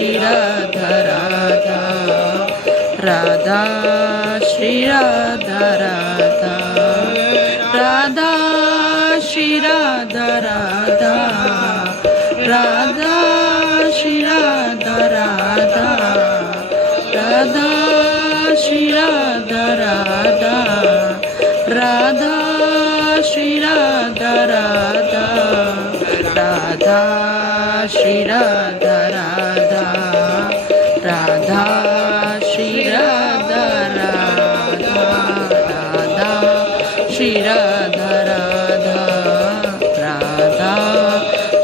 Shri Radha Radha Radha Shri Radha Radha Radha Shri Radha Radha Radha Shri Radha Radha Radha Shri Radha Radha Radha Shri Radha Radha Radha Shri Radha Radha Radha Shri Radha Radha Radha Shri Radha Radha Radha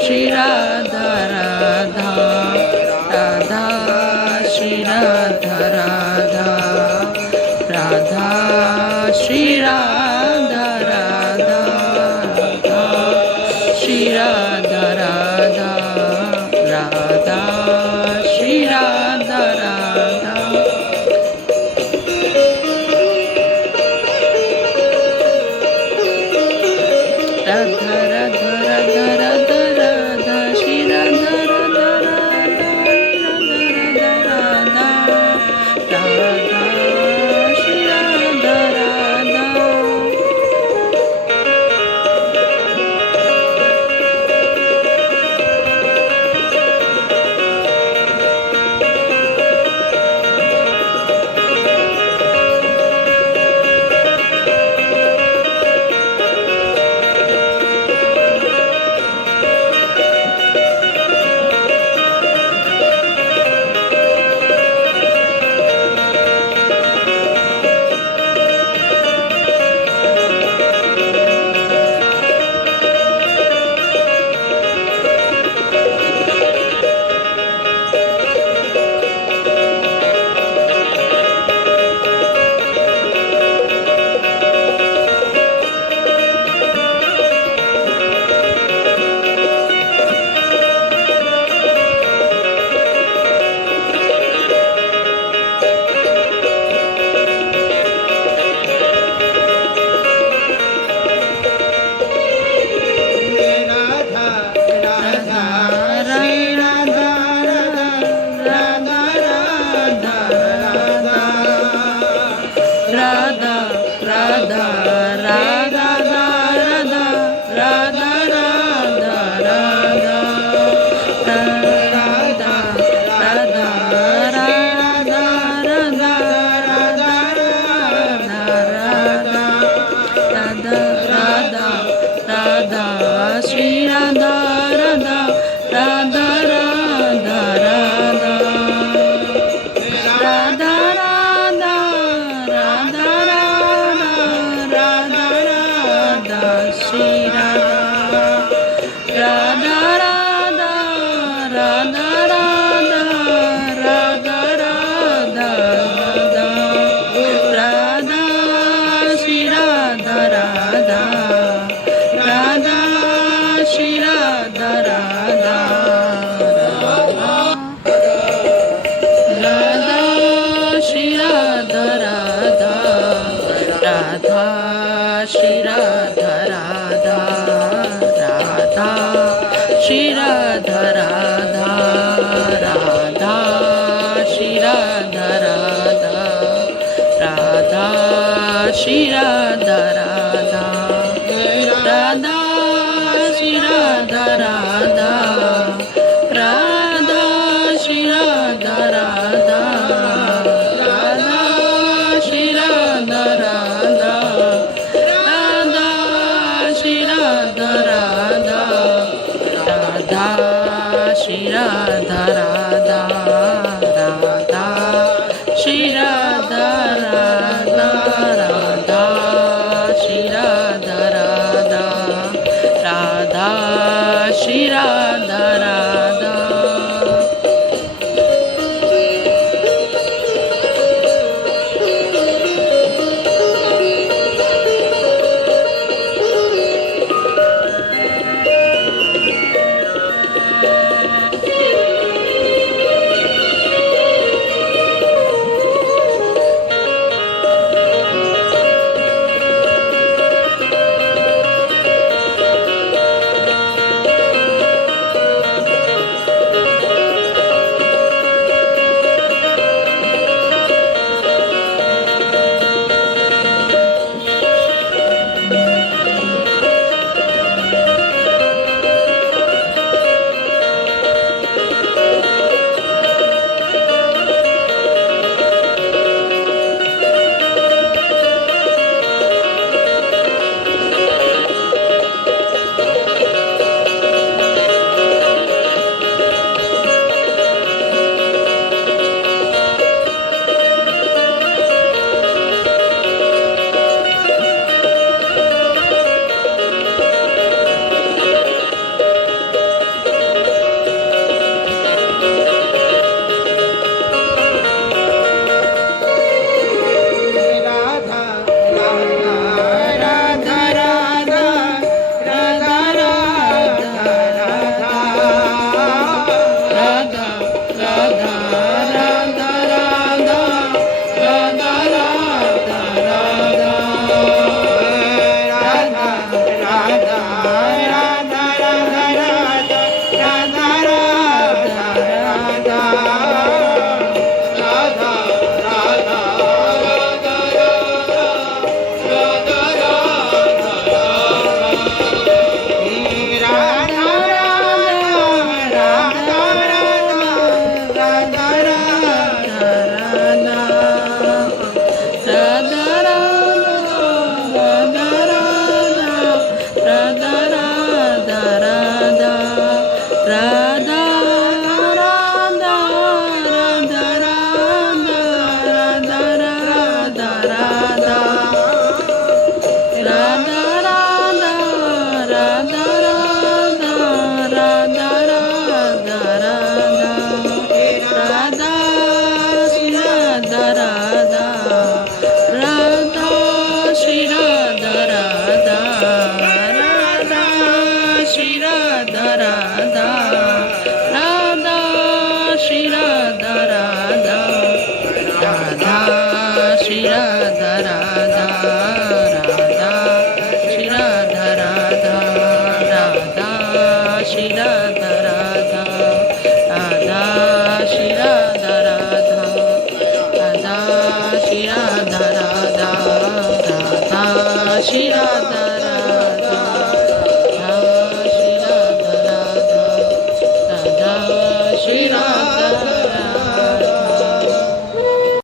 Shri Radha Radha Radha Shri Radha Radha Radha Shri Radha Radha Radha Shri Radha Radha Radha Shri Radha Radha Radha Radha Radha Radha Radha Shri Radha Radha Radha Radha Radha Shri Radha Radha Radha Radha Radha Radha Radha Radha Radha Radha Radha Radha Radha Radha Radha Radha Shri Radha Radha Radha Radha Radha Radha Radha Radha Radha Radha Shri Radha Radha Radha Radha Radha Radha Radha Radha Shri Radha Radha Radha Shri Radha Radha Radha Shri Radha Radha Radha Shri Radha Radha Radha Shri Radha Radha Radha Shri Radha Radha Radha Shri Radha Radha Radha Shri Radha Radha Radha Shri Radha Radha Radha Shri Radha Radha Radha Shri Radha Radha Radha Shri Radha Radha Radha Shri Radha Radha Radha Shri Radha Radha Radha Shri Radha Radha Shri Radha